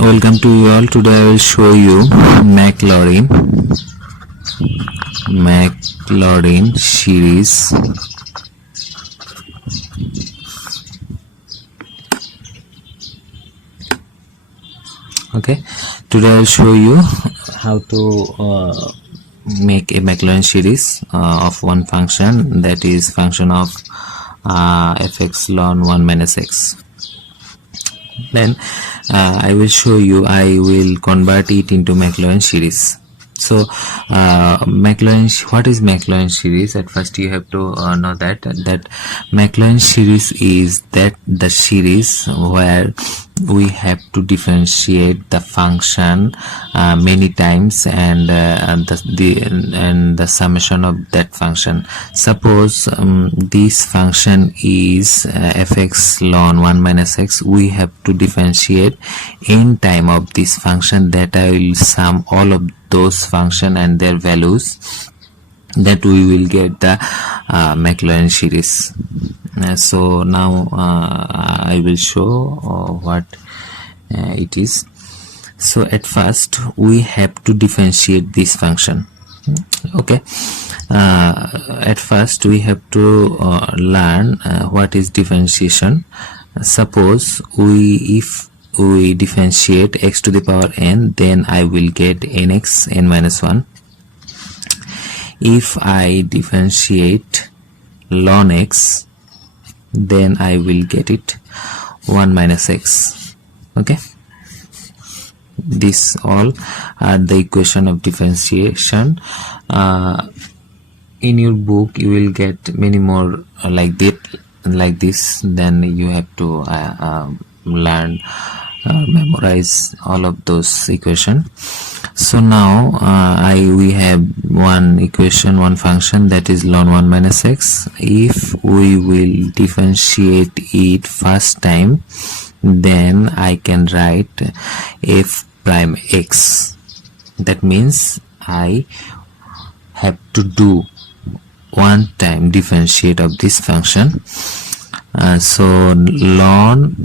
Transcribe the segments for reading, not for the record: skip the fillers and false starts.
Welcome to you all. Today I will show you Maclaurin series. Okay, today I will show you how to make a Maclaurin series of one function, that is function of fx ln 1 minus x. Then I will show you, I will convert it into Maclaurin series. So Maclaurin, what is Maclaurin series? At first you have to know that Maclaurin series is that the series where we have to differentiate the function many times and the summation of that function. Suppose this function is fx ln 1 minus x. We have to differentiate in time of this function, that I will sum all of those function and their values, that we will get the Maclaurin series. So now I will show what it is. So at first we have to differentiate this function. Okay, at first we have to learn what is differentiation. Suppose if we differentiate x to the power n, then I will get nx n minus 1. If I differentiate ln x, then I will get it 1 minus x. Okay, this all are the equation of differentiation. In your book you will get many more like this. Then you have to learn, memorize all of those equation. So now we have one equation, one function, that is ln 1 minus x. If we will differentiate it first time, then I can write f prime x. That means I have to do one time differentiate of this function. So ln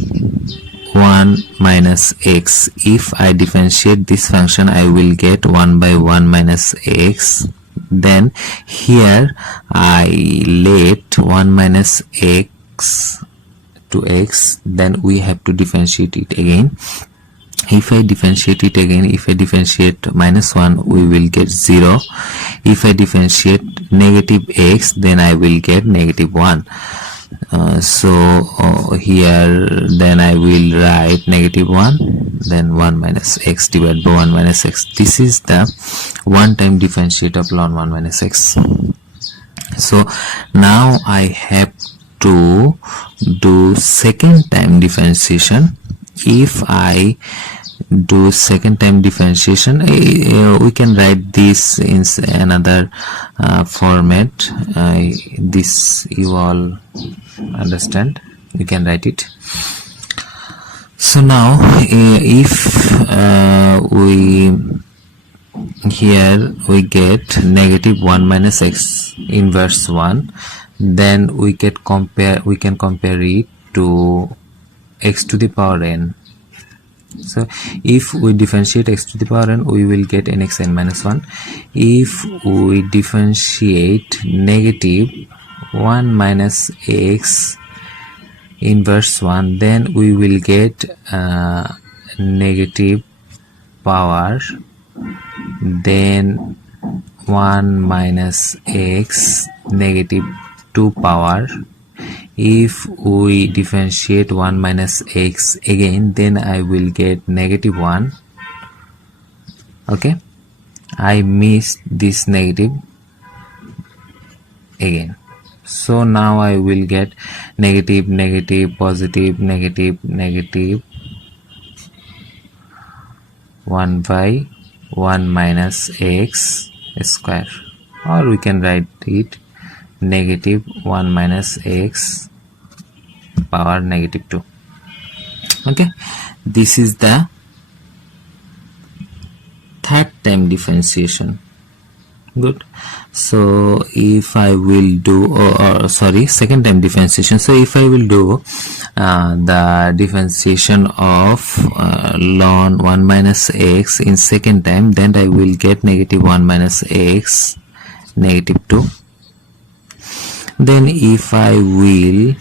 1 minus x, if I differentiate this function, I will get 1 by 1 minus x. Then here I let 1 minus x to x, then we have to differentiate it again. If I differentiate it again, if I differentiate minus 1, we will get 0. If I differentiate negative x, then I will get negative 1. Here then I will write negative 1, then 1 minus x divided by 1 minus x. This is the one time differentiate of ln 1 minus x. So now I have to do second time differentiation. If I do second time differentiation, we can write this in another format. This you all understand, you can write it. So now if we get negative 1 minus x inverse 1, then we can compare it to x to the power n. So if we differentiate x to the power n, we will get nx n minus 1. If we differentiate negative 1 minus x inverse 1, then we will get negative power, then 1 minus x negative 2 power. If we differentiate 1 minus x again, then I will get negative 1. Okay, I missed this negative again. So now I will get negative, negative, positive, negative, negative 1 by 1 minus x square, or we can write it negative 1 minus x power negative 2. Okay, this is the third time differentiation. Good. So if I will do sorry, second time differentiation. So if I will do the differentiation of ln 1 minus x in second time, then I will get negative 1 minus x negative 2. Then if I will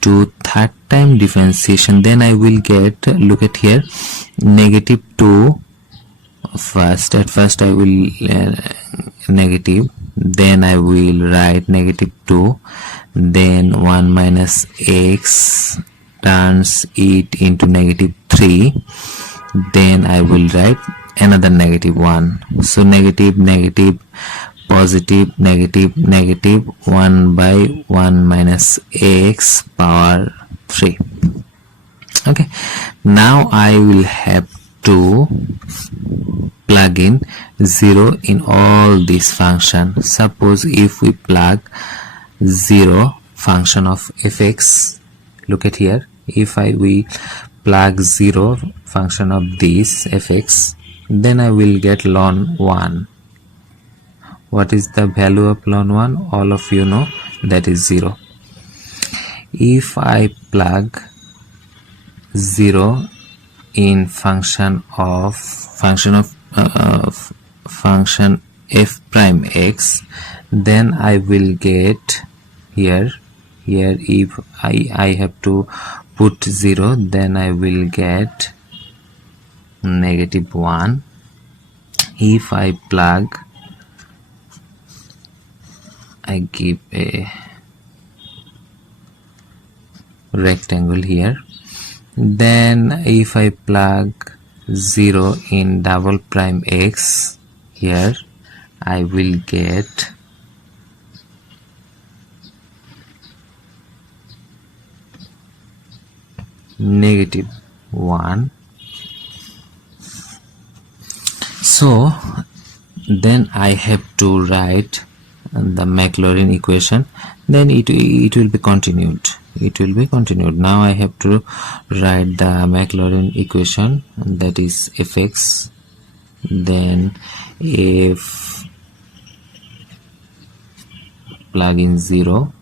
do third time differentiation, then I will get, look at here, negative 2 first. At first I will negative, then I will write negative 2, then 1 minus x turns it into negative 3, then I will write another negative 1. So negative, negative, positive, negative, negative, 1 by 1 minus x power 3. Okay, now I will have to plug in 0 in all these functions. Suppose if we plug 0 function of fx, look at here, if we plug 0 function of this fx, then I will get ln 1. What is the value of ln 1? All of you know, that is 0. If I plug 0 in function f prime x, then I will get here if I have to put 0, then I will get negative 1. If I plug, I give a rectangle here, then if I plug 0 in double prime x here, I will get negative 1. So then I have to write the Maclaurin equation, then it will be continued. Now I have to write the Maclaurin equation, that is fx, then if plug in 0,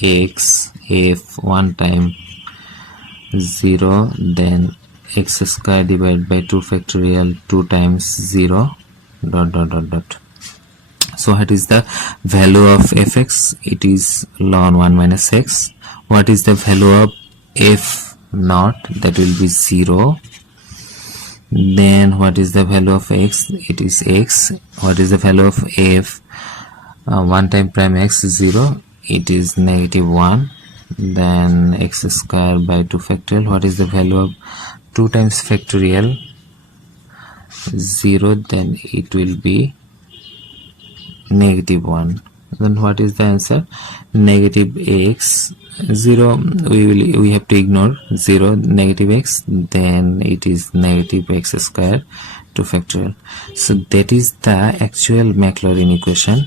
x, f 1 time 0, then x square divided by 2 factorial 2 times 0 dot dot dot dot. So what is the value of fx? It is ln 1 minus x. What is the value of f naught? That will be 0. Then what is the value of x? It is x. What is the value of f? 1 time prime x 0, it is negative 1. Then x square by 2 factorial. What is the value of 2 times factorial 0? Then it will be negative 1. Then what is the answer? Negative x 0, we have to ignore 0, negative x, then it is negative x square 2 factorial. So that is the actual Maclaurin equation.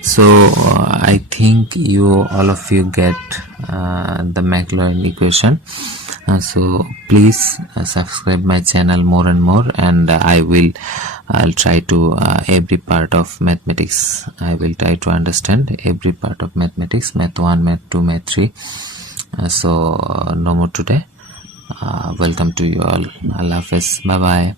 So I think all of you get the Maclaurin equation. So please subscribe my channel more and more, and I'll try to every part of mathematics. I will try to understand every part of mathematics, math 1, math 2, math 3. So no more today. Welcome to you all. Allah Hafiz. Bye bye.